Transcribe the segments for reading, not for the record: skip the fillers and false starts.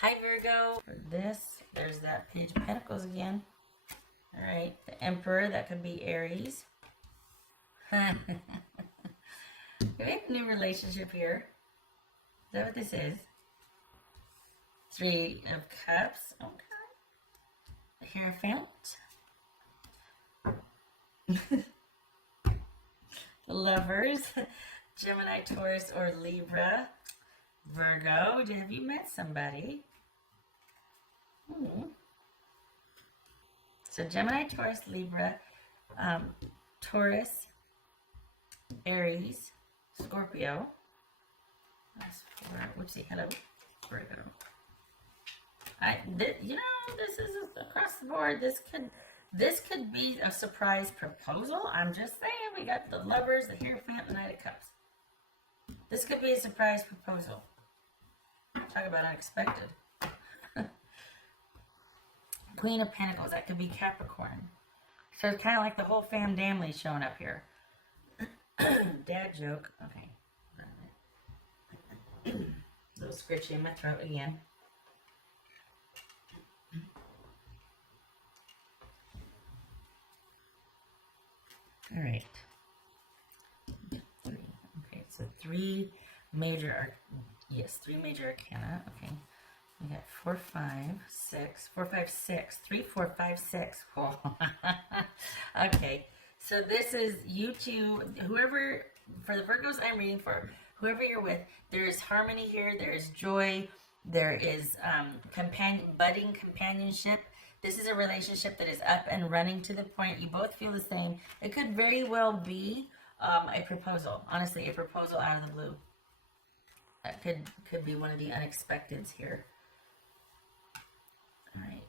Hi Virgo. For this, there's that Page of Pentacles again. All right, the Emperor, that could be Aries. We have a new relationship here. Is that what this is? Three of Cups. Okay. The Hierophant. The Lovers. Gemini, Taurus, or Libra. Virgo, have you met somebody? So Gemini, Taurus, Libra, Taurus, Aries, Scorpio. That's for, whoopsie, hello, Virgo. This is across the board. This could be a surprise proposal. I'm just saying, we got the Lovers, the Hierophant, the Knight of Cups. This could be a surprise proposal. Talk about unexpected. Queen of Pentacles, that could be Capricorn. So it's kind of like the whole family showing up here. Dad joke. Okay. A little scritchy in my throat again. All right. Okay, so three major arcana. Okay. We got 4, 5, 6, 4, 5, 6, 3, 4, 5, 6. Oh. Okay, so this is you two, whoever, for the Virgos I'm reading for, whoever you're with, there is harmony here, there is joy, there is budding companionship. This is a relationship that is up and running to the point you both feel the same. It could very well be a proposal, honestly, a proposal out of the blue. That could be one of the unexpecteds here. All right.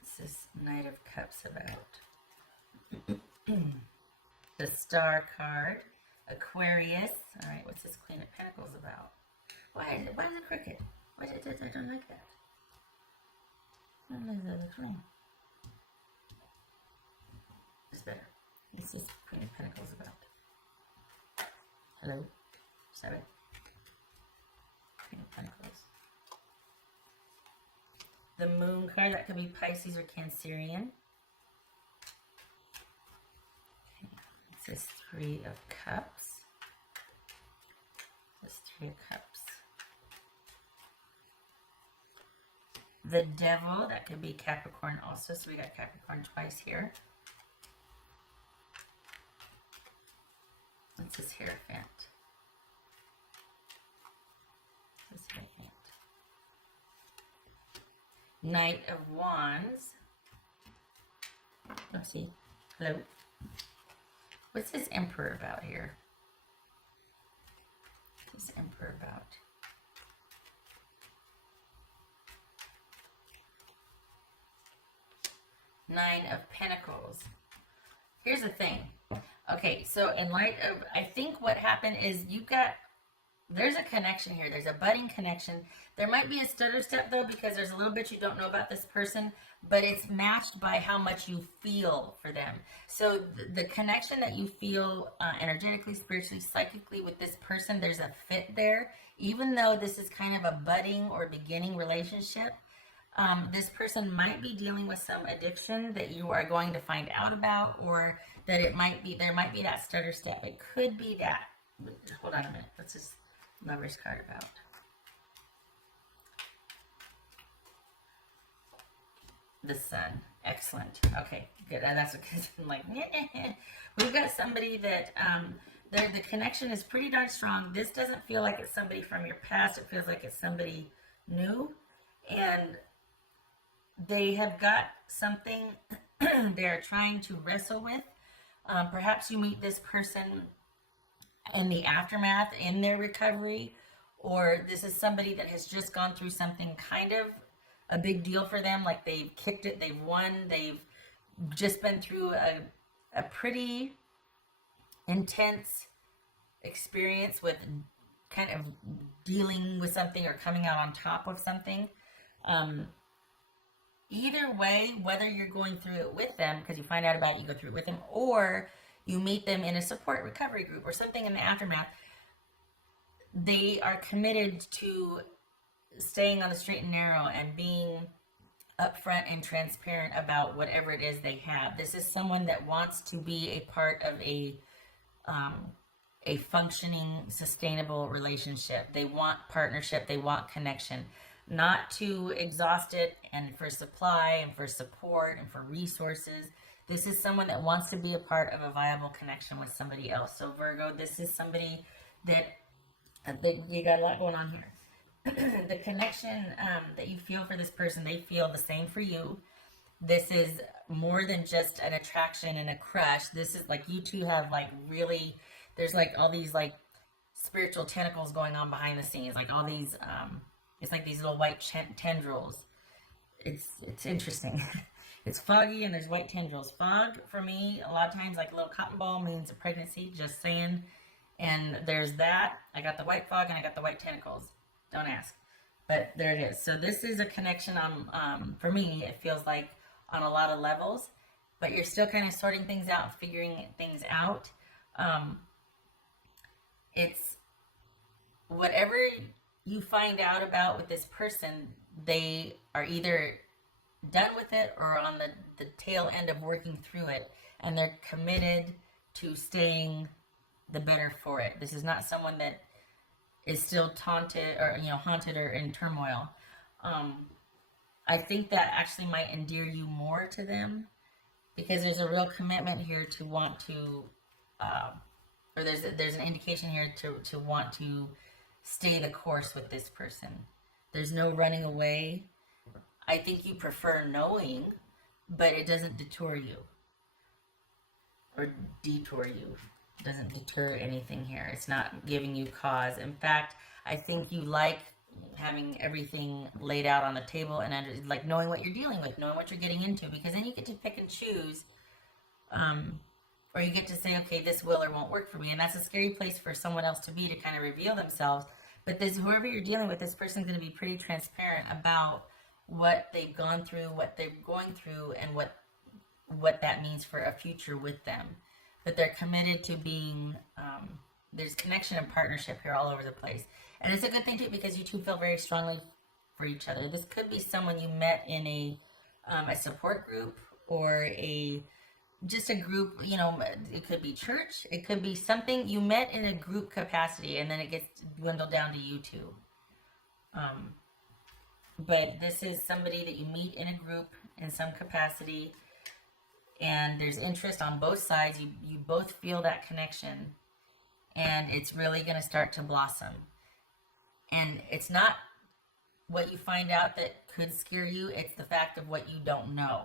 What's this Knight of Cups about? The Star card. Aquarius. All right, what's this Queen of Pentacles about? Why is it crooked? Why is it, I don't like that. That looks wrong. It's better. What's this Queen of Pentacles about? Hello? Is that it? Queen of Pentacles. The Moon card, that could be Pisces or Cancerian. Okay. It says Three of Cups. It says Three of Cups. The Devil, that could be Capricorn also, so we got Capricorn twice here. What's this Hierophant? This Hierophant. Knight of Wands. Let's see. Hello. What's this Emperor about here? What's this Emperor about? Nine of Pentacles. Here's the thing. Okay, so in light of, I think what happened is there's a connection here. There's a budding connection. There might be a stutter step though, because there's a little bit you don't know about this person, but it's matched by how much you feel for them. So the connection that you feel energetically, spiritually, psychically with this person, there's a fit there. Even though this is kind of a budding or beginning relationship, this person might be dealing with some addiction that you are going to find out about, or that there might be that stutter step. It could be that. Hold on a minute. What's this Lover's card about? The Sun. Excellent. Okay, good. That's because I'm like, we've got somebody that the connection is pretty darn strong. This doesn't feel like it's somebody from your past. It feels like it's somebody new, and they have got something they're trying to wrestle with. Perhaps you meet this person in the aftermath, in their recovery, or this is somebody that has just gone through something kind of a big deal for them, like they've kicked it, they've won, they've just been through a pretty intense experience with kind of dealing with something or coming out on top of something. Either way, whether you're going through it with them, because you find out about it, you go through it with them, or you meet them in a support recovery group or something in the aftermath, they are committed to staying on the straight and narrow and being upfront and transparent about whatever it is they have. This is someone that wants to be a part of um, a functioning, sustainable relationship. They want partnership, they want connection, not to exhaust it and for supply and for support and for resources. This is someone that wants to be a part of a viable connection with somebody else. So Virgo, this is somebody that you got a lot going on here. The connection that you feel for this person, they feel the same for you. This is more than just an attraction and a crush. This is like you two have like really, there's like all these like spiritual tentacles going on behind the scenes, like all these, it's like these little white tendrils. It's interesting. It's foggy and there's white tendrils. Fog for me, a lot of times like a little cotton ball means a pregnancy, just saying. And there's that. I got the white fog and I got the white tentacles. Don't ask. But there it is. So this is a connection on, for me, it feels like on a lot of levels, but you're still kind of sorting things out, figuring things out. It's whatever you find out about with this person, they are either done with it or on the tail end of working through it, and they're committed to staying the better for it. This is not someone that is still taunted or haunted or in turmoil. I think that actually might endear you more to them because there's a real commitment here to want to, or there's an indication here to want to stay the course with this person. There's no running away. I think you prefer knowing, but it doesn't detour you or detour you. Doesn't deter anything here. It's not giving you cause. In fact, I think you like having everything laid out on the table and like knowing what you're dealing with, knowing what you're getting into, because then you get to pick and choose, or you get to say, okay, this will or won't work for me, and that's a scary place for someone else to be, to kind of reveal themselves. But whoever you're dealing with, this person's going to be pretty transparent about what they've gone through, what they're going through, and what that means for a future with them. But they're committed to being, there's connection and partnership here all over the place. And it's a good thing too, because you two feel very strongly for each other. This could be someone you met in a support group or just a group, it could be church. It could be something you met in a group capacity and then it gets dwindled down to you two. But this is somebody that you meet in a group in some capacity, and there's interest on both sides. You both feel that connection, and it's really going to start to blossom. And it's not what you find out that could scare you, it's the fact of what you don't know.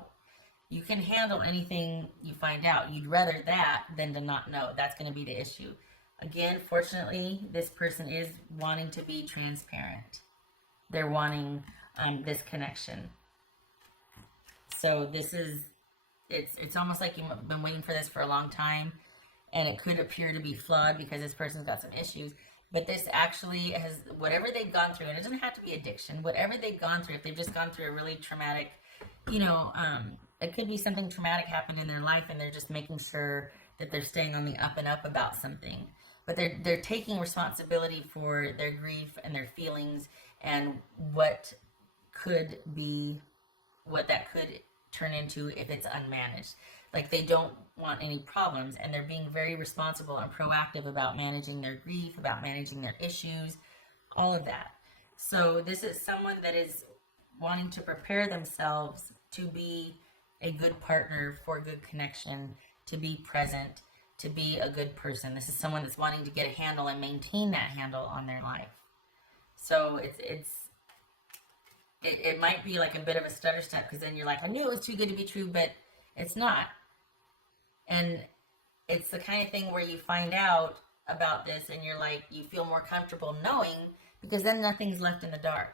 You can handle anything you find out. You'd rather that than to not know. That's going to be the issue. Again, fortunately, this person is wanting to be transparent. They're wanting this connection. So this is, it's almost like you've been waiting for this for a long time, and it could appear to be flawed because this person's got some issues. But this actually has, whatever they've gone through, and it doesn't have to be addiction, whatever they've gone through, if they've just gone through a really traumatic, it could be something traumatic happened in their life and they're just making sure that they're staying on the up and up about something. But they're taking responsibility for their grief and their feelings and what that could turn into if it's unmanaged. Like, they don't want any problems, and they're being very responsible and proactive about managing their grief, about managing their issues, all of that. So this is someone that is wanting to prepare themselves to be a good partner for a good connection, to be present, to be a good person. This is someone that's wanting to get a handle and maintain that handle on their life. So it might be like a bit of a stutter step, because then you're like, I knew it was too good to be true, but it's not. And it's the kind of thing where you find out about this and you're like, you feel more comfortable knowing, because then nothing's left in the dark.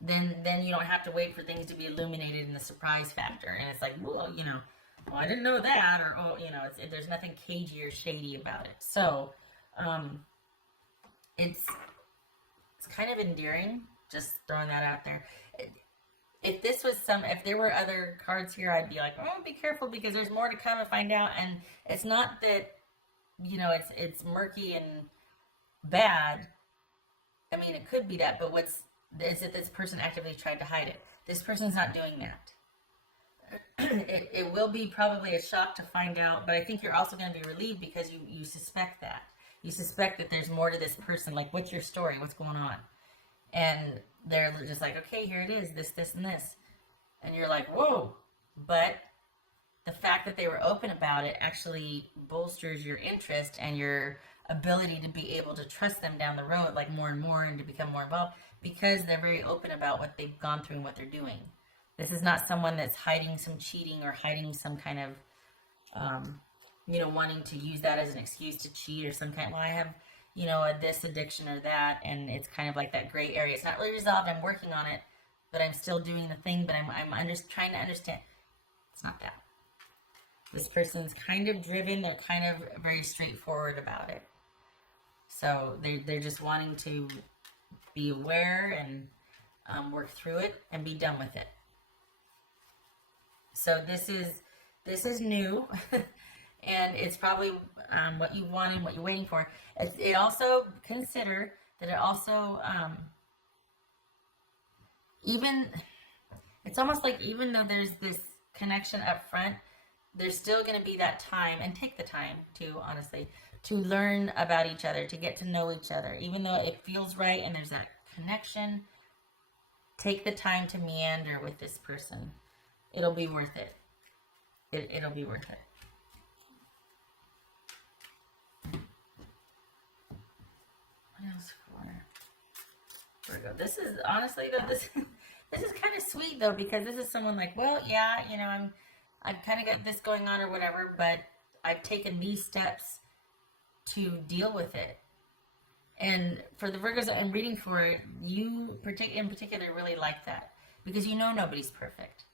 Then you don't have to wait for things to be illuminated in the surprise factor. And it's like, well, I didn't know that, or, there's nothing cagey or shady about it. So, it's kind of endearing, just throwing that out there. If there were other cards here, I'd be like, oh, be careful, because there's more to come and find out. And it's not that, it's murky and bad, I mean, it could be that, but what's is that this person actively tried to hide it. This person's not doing that. It will be probably a shock to find out, but I think you're also going to be relieved because you suspect that. You suspect that there's more to this person. Like, what's your story? What's going on? And they're just like, okay, here it is, this, and this. And you're like, whoa. But the fact that they were open about it actually bolsters your interest and your ability to be able to trust them down the road, like more and more, and to become more involved because they're very open about what they've gone through and what they're doing. This is not someone that's hiding some cheating or hiding some kind of, wanting to use that as an excuse to cheat or some kind. Well, I have, this addiction or that, and it's kind of like that gray area. It's not really resolved. I'm working on it, but I'm still doing the thing. But I'm trying to understand. It's not that. This person's kind of driven. They're kind of very straightforward about it. So they're just wanting to be aware and work through it and be done with it. So this is new, and it's probably what you wanted, what you're waiting for. It also consider that it also even it's almost like even though there's this connection up front, there's still going to be that time, and take the time to honestly to learn about each other, to get to know each other, even though it feels right and there's that connection. Take the time to meander with this person. It'll be worth it. It'll be worth it. What else for Virgo? This is honestly though, this is kind of sweet though, because this is someone like, well, yeah, I've kind of got this going on or whatever, but I've taken these steps to deal with it. And for the Virgos that I'm reading for, you in particular really like that because nobody's perfect.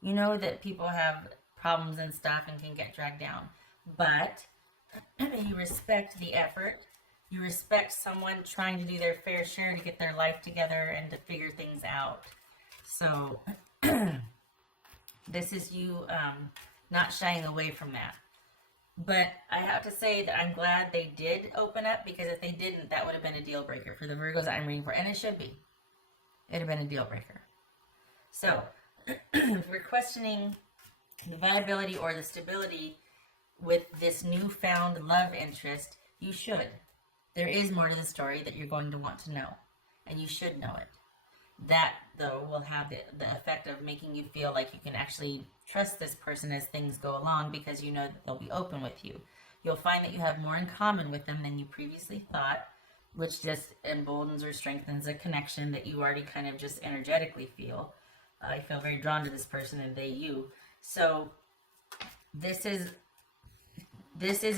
You know that people have problems and stuff and can get dragged down. But you respect the effort. You respect someone trying to do their fair share to get their life together and to figure things out. So this is you not shying away from that. But I have to say that I'm glad they did open up, because if they didn't, that would have been a deal breaker for the Virgos that I'm reading for. And it should be. It would have been a deal breaker. So if we're questioning the viability or the stability with this newfound love interest, you should. There is more to the story that you're going to want to know, and you should know it. That, though, will have the effect of making you feel like you can actually trust this person as things go along, because you know that they'll be open with you. You'll find that you have more in common with them than you previously thought, which just emboldens or strengthens a connection that you already kind of just energetically feel. I feel very drawn to this person, and they you. So this is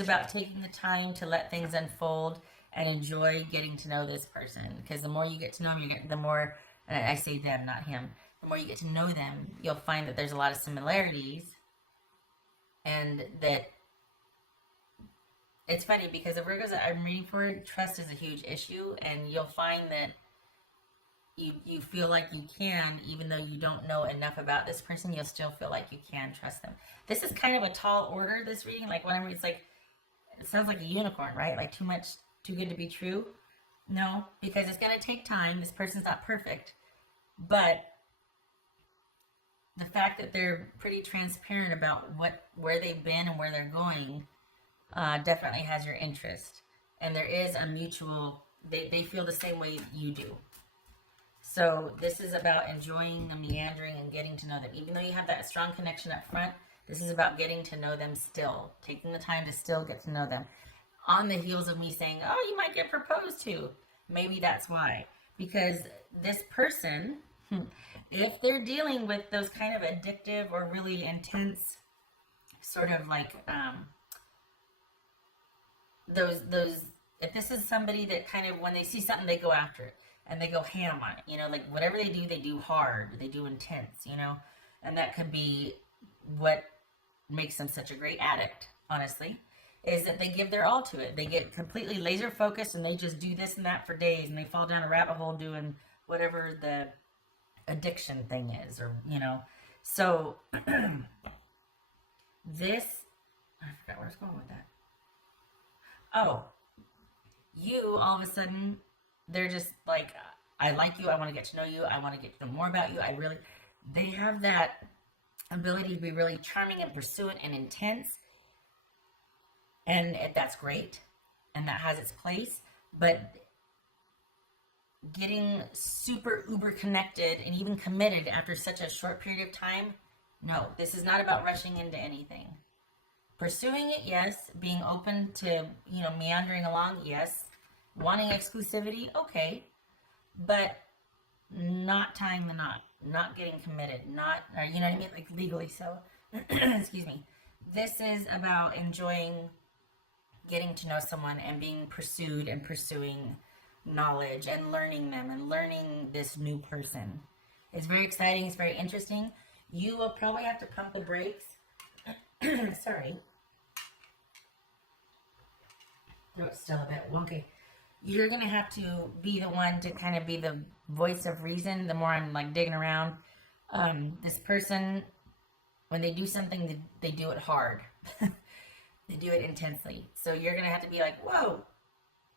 about taking the time to let things unfold and enjoy getting to know this person, because the more you get to know them, the more, and I say them, not him, the more you get to know them, you'll find that there's a lot of similarities, and that it's funny because the Virgos that I'm reading for, trust is a huge issue, and you'll find that you feel like you can, even though you don't know enough about this person, you'll still feel like you can trust them. This is kind of a tall order, this reading. Like when I read, it's like, it sounds like a unicorn, right? Like too good to be true. No, because it's going to take time. This person's not perfect. But the fact that they're pretty transparent about where they've been and where they're going definitely has your interest. And there is a mutual, they feel the same way you do. So this is about enjoying the meandering and getting to know them. Even though you have that strong connection up front, this is about getting to know them still. Taking the time to still get to know them. On the heels of me saying, oh, you might get proposed to. Maybe that's why. Because this person, if they're dealing with those kind of addictive or really intense sort of like those if this is somebody that kind of, when they see something, they go after it. And they go ham on it, like whatever they do hard, they do intense, and that could be what makes them such a great addict, honestly, is that they give their all to it. They get completely laser focused and they just do this and that for days, and they fall down a rabbit hole doing whatever the addiction thing is, or, so this, I forgot where I was going with that. Oh, You, all of a sudden, they're just like, I like you, I want to get to know you, I want to get to know more about you. They have that ability to be really charming and pursuant and intense. And that's great. And that has its place. But getting super uber connected and even committed after such a short period of time, no, this is not about rushing into anything. Pursuing it, yes. Being open to, meandering along, yes. Wanting exclusivity, okay. But not tying the knot, not getting committed, or you know what I mean? Like legally so. Excuse me. This is about enjoying getting to know someone and being pursued and pursuing knowledge and learning them and learning this new person. It's very exciting. It's very interesting. You will probably have to pump the brakes. Sorry. Throat's still a bit wonky. You're going to have to be the one to kind of be the voice of reason the more I'm like digging around. This person, when they do something, they do it hard. They do it intensely. So you're going to have to be like, whoa,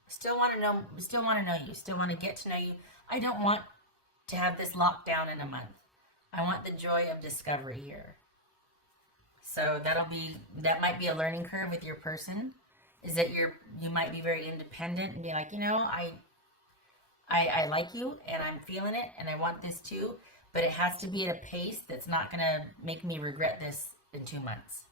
still want to know you, still want to get to know you. I don't want to have this locked down in a month. I want the joy of discovery here. So that might be a learning curve with your person, is that you might be very independent and be like, I like you and I'm feeling it and I want this too, but it has to be at a pace that's not going to make me regret this in 2 months.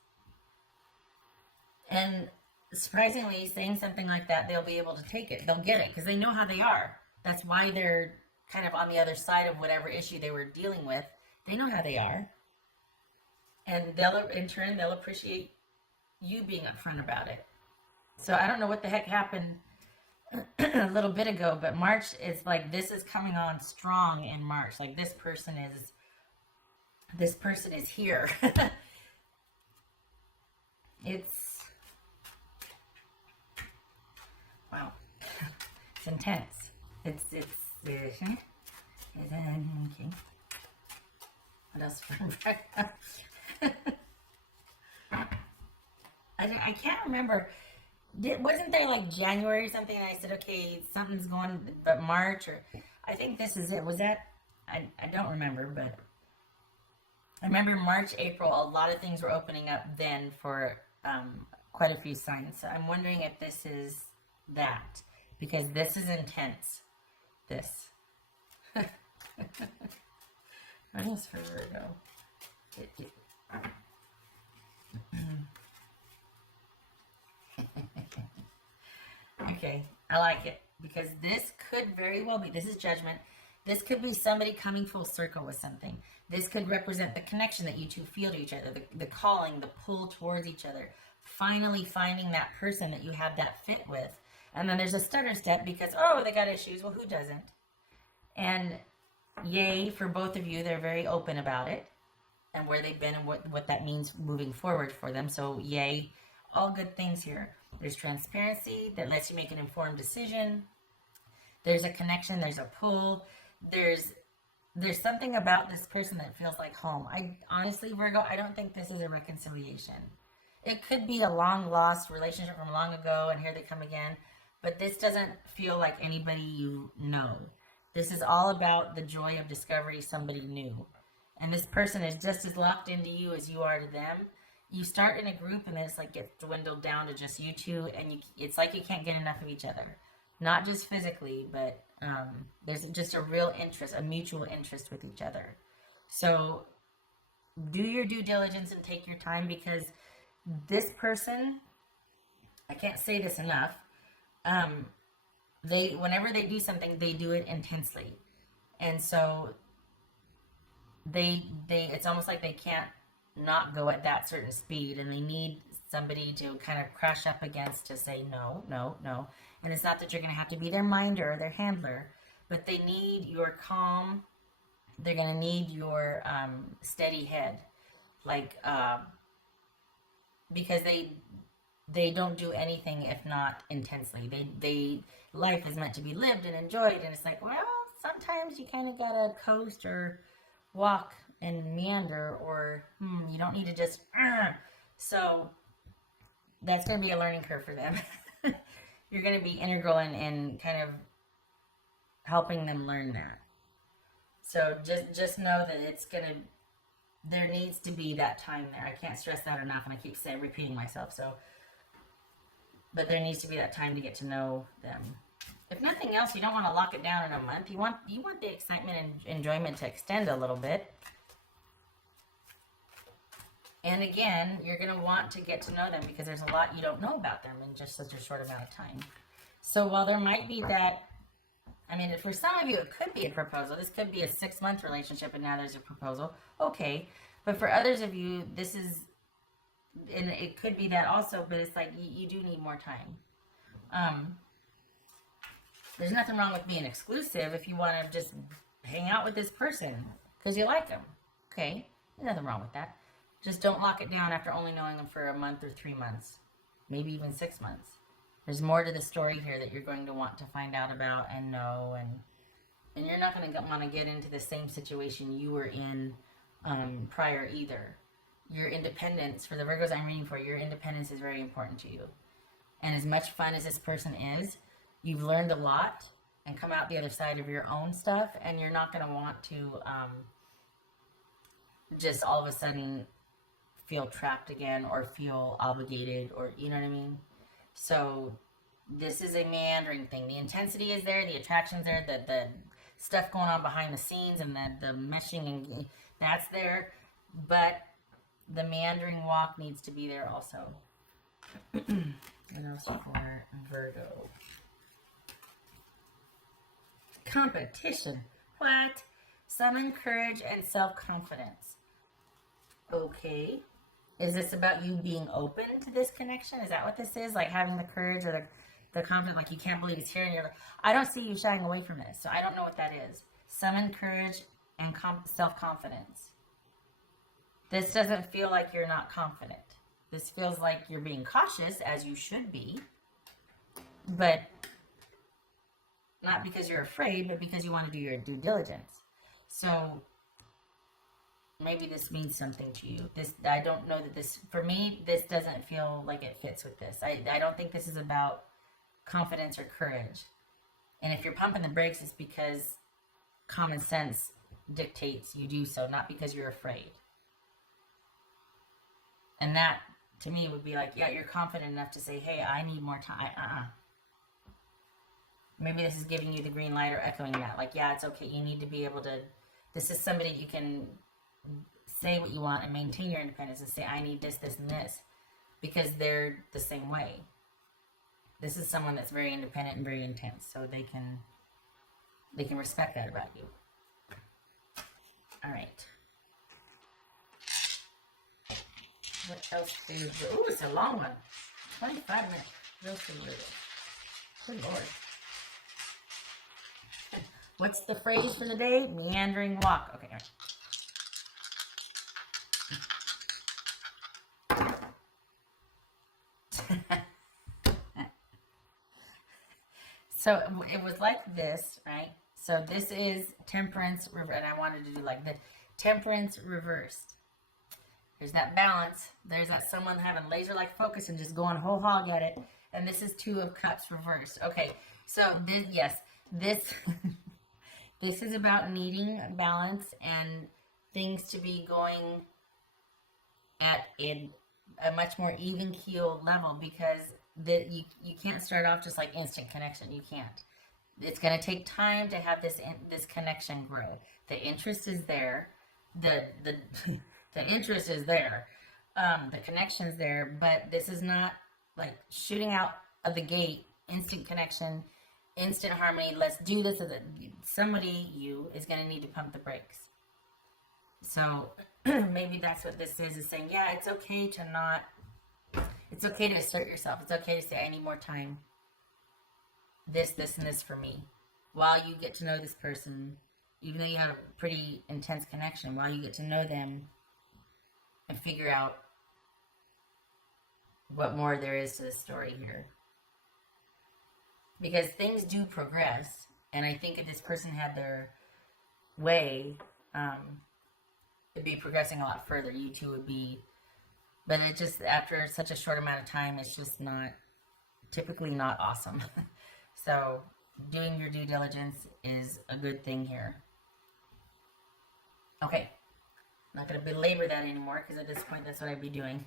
And surprisingly, saying something like that, they'll be able to take it. They'll get it because they know how they are. That's why they're kind of on the other side of whatever issue they were dealing with. They know how they are. And in turn, they'll appreciate you being upfront about it. So I don't know what the heck happened a little bit ago, but March is like, this is coming on strong in March. Like this person is here. Wow. It's intense. Okay. What else? I can't remember. Wasn't there like January or something? And I said, okay, something's going, but March, or I think this is it. Was that? I don't remember, but I remember March, April, a lot of things were opening up then for quite a few signs. So I'm wondering if this is that, because this is intense. This. What else for Virgo? Okay, I like it, because this could very well be, this is judgment. This could be somebody coming full circle with something. This could represent the connection that you two feel to each other, the calling, the pull towards each other. Finally finding that person that you have that fit with. And then there's a stutter step because, they got issues. Well, who doesn't? And yay for both of you. They're very open about it and where they've been and what that means moving forward for them. So yay, all good things here. There's transparency that lets you make an informed decision. There's a connection. There's a pull. There's something about this person that feels like home. Honestly, Virgo, I don't think this is a reconciliation. It could be a long lost relationship from long ago and here they come again. But this doesn't feel like anybody you know. This is all about the joy of discovery, somebody new. And this person is just as locked into you as you are to them. You start in a group and then it's like gets dwindled down to just you two, and it's like you can't get enough of each other. Not just physically, but there's just a real interest, a mutual interest with each other. So do your due diligence and take your time, because this person, I can't say this enough, whenever they do something, they do it intensely. And so it's almost like they can't not go at that certain speed, and they need somebody to kind of crash up against to say no, no, no. And it's not that you're going to have to be their minder or their handler, but they need your calm. They're going to need your steady head, because they don't do anything if not intensely. Life is meant to be lived and enjoyed, and it's like, well, sometimes you kind of gotta coast or walk and meander, or you don't need to just. So that's gonna be a learning curve for them. you're going to be integral in kind of helping them learn that. So just know that it's going to, there needs to be that time there. I can't stress that enough, and I keep repeating myself. So, but there needs to be that time to get to know them. If nothing else, you don't want to lock it down in a month. You want the excitement and enjoyment to extend a little bit. And again, you're going to want to get to know them because there's a lot you don't know about them in just such a short amount of time. So while there might be that, I mean, for some of you, it could be a proposal. This could be a 6-month relationship and now there's a proposal. Okay. But for others of you, this is, and it could be that also, but it's like you do need more time. There's nothing wrong with being exclusive if you want to just hang out with this person because you like them. Okay. There's nothing wrong with that. Just don't lock it down after only knowing them for a month or 3 months, maybe even 6 months. There's more to the story here that you're going to want to find out about and know, and you're not going to want to get into the same situation you were in prior either. Your independence, for the Virgos I'm reading for, your independence is very important to you. And as much fun as this person is, you've learned a lot and come out the other side of your own stuff, and you're not going to want to just all of a sudden feel trapped again or feel obligated, or you know what I mean? So this is a meandering thing. The intensity is there, the attraction's there, the stuff going on behind the scenes and the meshing, and that's there, but the meandering walk needs to be there also. What else for Virgo? Competition. What? Summon courage and self-confidence. Okay. Is this about you being open to this connection? Is that what this is? Like having the courage or the confidence, like you can't believe he's here and you're like, I don't see you shying away from this. So I don't know what that is. Summon courage and self-confidence. This doesn't feel like you're not confident. This feels like you're being cautious, as you should be. But not because you're afraid, but because you want to do your due diligence. So maybe this means something to you. I don't know that this, for me, this doesn't feel like it fits with this. I don't think this is about confidence or courage. And if you're pumping the brakes, it's because common sense dictates you do so, not because you're afraid. And that, to me, would be like, yeah, you're confident enough to say, hey, I need more time. Maybe this is giving you the green light or echoing that. Like, yeah, it's okay. You need to be able to, this is somebody you can say what you want and maintain your independence and say, I need this, this, and this, because they're the same way. This is someone that's very independent and very intense, so they can respect that about you. All right. What else is, oh, it's a long one. 25 minutes. Real familiar. Good Lord. What's the phrase for the day? Meandering walk. Okay, all right. So it was like this, right? So this is temperance, and I wanted to do like the temperance reversed. There's that balance. There's that someone having laser-like focus and just going whole hog at it. And this is 2 of Cups reversed. Okay, so this, yes, this this is about needing balance and things to be going at a much more even keel level, because you can't start off just like instant connection. You can't. It's going to take time to have this connection grow. The interest is there. The interest is there. The connection's there, but this is not like shooting out of the gate, instant connection, instant harmony. Let's do this. Somebody, you, is going to need to pump the brakes. So maybe that's what this is saying, yeah, it's okay to assert yourself. It's okay to say, I need more time. This, and this for me. While you get to know this person, even though you have a pretty intense connection, while you get to know them and figure out what more there is to the story here. Because things do progress, and I think if this person had their way, it'd be progressing a lot further. You two would be, but it just, after such a short amount of time, it's just not, typically not awesome. So doing your due diligence is a good thing here. Okay, not going to belabor that anymore because at this point that's what I'd be doing.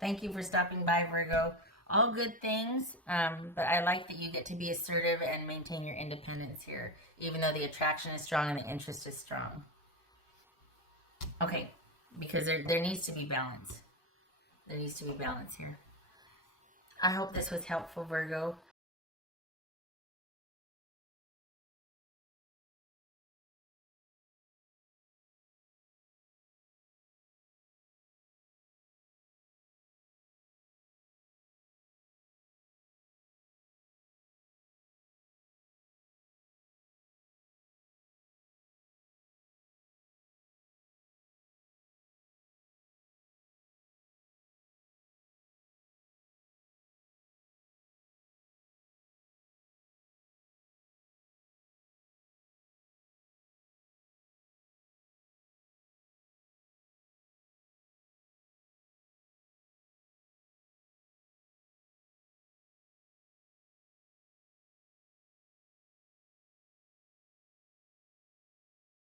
Thank you for stopping by, Virgo. All good things, but I like that you get to be assertive and maintain your independence here, even though the attraction is strong and the interest is strong. Okay, because there needs to be balance. There needs to be balance here. I hope this was helpful, Virgo.